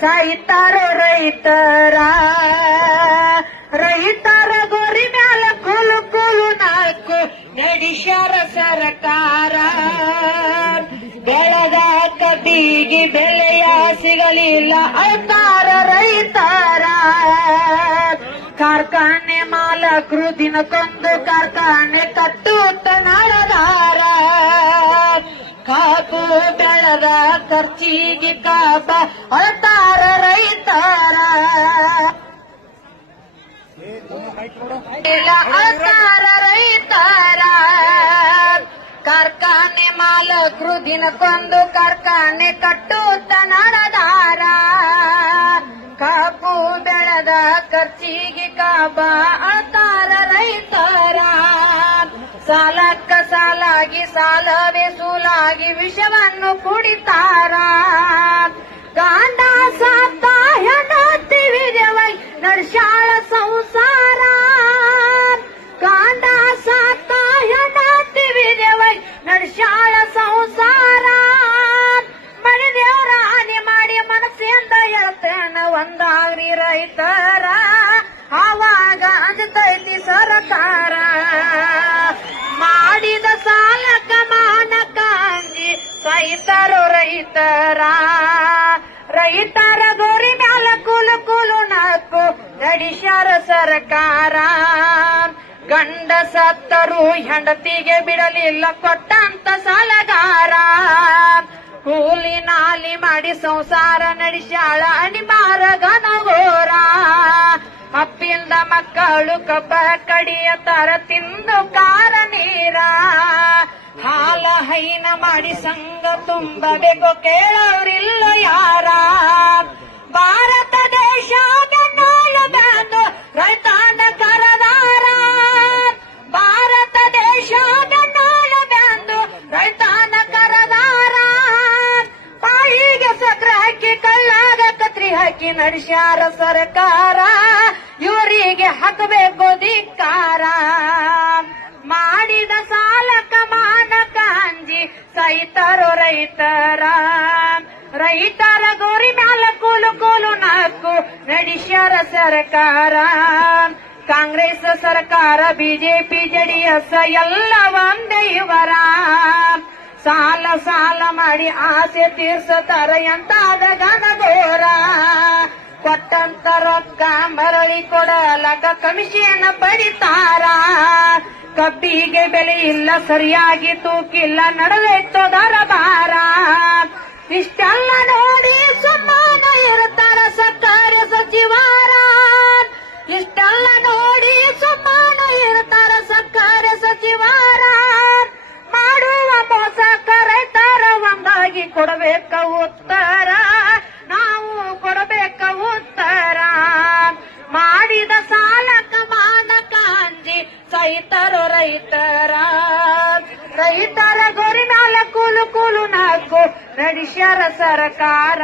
ಸಾಯ್ತಾರೋ ರೈತರ ರೈತರ ಗೋರಿ ಮ್ಯಾಲ ಕೂಲು ಕೂಲು ನಾಲ್ಕು ನಡೆಸ್ಯಾರ ಸರ್ಕಾರ. ಬೆಳೆದ ಕಬ್ಬಿಗೆ ಬೆಲೆಯ ಸಿಗಲಿಲ್ಲ ಅಳ್ತಾರ ರೈತರ. ಕಾರ್ಖಾನೆ ಮಾಲಕರು ದಿನಕ್ಕೊಂದು ಕಾರ್ಖಾನೆ ಕಟ್ಟುತ್ತ ನಡೆದಾರ. ಕಾಪು ಬೆಳೆದ ಖರ್ಚಿಗೆ ಕಾಪ ಅಳ್ತಾರ ರೈತರ. ಅಳ್ತಾರ ರೈತರ. ಕಾರ್ಖಾನೆ ಮಾಲಕರು ದಿನಕ್ಕೊಂದು ಕಾರ್ಖಾನೆ ಕಟ್ಟುತ್ತ ನಡೆದಾರ. ಕಾಪು ಬೆಳೆದ ಖರ್ಚಿಗೆ ಕಾಪ ಅಳ್ತಾರ ರೈತರ. ಸಾಲಕ್ಕ ಸಾಲಾಗಿ ಸಾಲವೇ ಸೂಲಾಗಿ ವಿಷವನ್ನು ಕುಡಿತಾರ. ಗಾಂಡ ಸಾತ ಹೆಂಡತಿ ವಿಜಯವೈ ನಡ್ಸ್ಯಾಳ ಸಂಸಾರ. ಗಾಂಡ ಸಾತ ಹೆಂಡತಿ ವಿಜಯವೈ ನಡ್ಸ್ಯಾಳ ಸಂಸಾರ. ಮನೆ ದೇವರ ಹಾನಿ ಮಾಡಿ ಮನಸ್ಸಿಂದ ಹೇಳ್ತೇನ ಒಂದಾಗ್ರಿ ರೈತರ. ಆವಾಗ ಅಂಜತೈತಿ ಸರ್ಕಾರ. ಮಾಡಿದ ಸಾಲಕ ಮಾನಕ ಅಂಜಿ ಸಾಯ್ತಾರೋ ರೈತರ. ರೈತರ ಗೋರಿ ಮ್ಯಾಲ ಕೂಲು ಕೂಲು ನಾಲ್ಕು ನಡೆಸ್ಯಾರ ಸರ್ಕಾರ. ಗಂಡ ಸತ್ತರು ಹೆಂಡತಿಗೆ ಬಿಡಲಿಲ್ಲ ಕೊಟ್ಟಂತ ಸಾಲಗಾರ. ಕೂಲಿ ನಾಲಿ ಮಾಡಿ ಸಂಸಾರ ನಡೆಸ್ಯಾಳ ಅನಿಮಾರ ಗನಗೋರ. ಅಪ್ಪಿಲ್ದ ಮಕ್ಕಳು ಕಬ್ಬ ಕಡಿಯತಾರ ತಿಂದು ಕಾರ ನೀರ. ಹಾಲ ಹೈನ ಮಾಡಿ ಸಂಘ ತುಂಬಬೇಕು ಕೇಳೋರಿಲ್ಲ ಯಾರ. ಭಾರತ ದೇಶ ಬೆನ್ನಾಳು ಬ್ಯಾಂದು ರೈತಾನ ಕರದಾರ. ಭಾರತ ದೇಶ ಬೆನ್ನಾಳು ಬ್ಯಾಂದು ರೈತಾನ ಕರದಾರ. ಬಾಯಿಗೆ ಸಕ್ರ ಹಾಕಿ ಕಳ್ಳಾಗ ಕತ್ರಿ ಹಾಕಿ ನಡೆಸ್ಯಾರ ಸರ್ಕಾರ. ಇವರಿಗೆ ಹಾಕಬೇಕು ಧಿಕ್ಕಾರ. ಮಾಡಿದ ಸಾಲಕ ಮಾನಕ ಅಂಜಿ ಸಾಯ್ತಾರೋ ರೈತರ. ರೈತರ ಗೋರಿ ಮ್ಯಾಲ ಕೂಲು ಕೂಲು ನಾಲ್ಕು ನಡೆಸ್ಯಾರ ಸರ್ಕಾರ. ಕಾಂಗ್ರೆಸ್ ಸರ್ಕಾರ ಬಿಜೆಪಿ ಜೆಡಿಎಸ್ ಎಲ್ಲ ಒಂದೇ ಇವರ. ಸಾಲ ಸಾಲ ಮಾಡಿ ಆಸೆ ತೀರ್ಸತಾರ ಎಂತಾದ ಗನಗೋರ. ಕೊಟ್ಟಂತ ರೊಕ್ಕ ಮರಳಿ ಕೊಡಲಕ ಕಮಿಷನ್ ಪಡಿತಾರ. ಕಬ್ಬಿಗೆ ಬೆಲೆ ಇಲ್ಲ ಸರಿಯಾಗಿ ತೂಕಿಲ್ಲ ನಡೆದೈತೋ ದರಬಾರ. ಇಷ್ಟೆಲ್ಲ ನೋಡಿ ಸುಮ್ಮನೆ ಇರ್ತಾರ ಸರ್ಕಾರಿ ಸಚಿವರ. ಇಷ್ಟೆಲ್ಲ ನೋಡಿ ಸುಮ್ಮನೆ ಇರ್ತಾರ ಸರ್ಕಾರಿ ಸಚಿವರ. ಮಾಡುವ ಮೋಸಕ ರೈತರ ಒಂದಾಗಿ ಕೊಡಬೇಕ ಉತ್ತರ. ನಾವು ಕೊಡಬೇಕ ಉತ್ತರ. ಮಾಡಿದ ಸಾಲಕ ಮಾನಕ ಅಂಜಿ ಸಾಯ್ತಾರೋ ರೈತರ. ರೈತರ ಗೋರಿ ಮ್ಯಾಲ ಕೂಲು ಕೂಲು ನಾಲ್ಕು ನಡೆಸ್ಯಾರ ಸರ್ಕಾರ.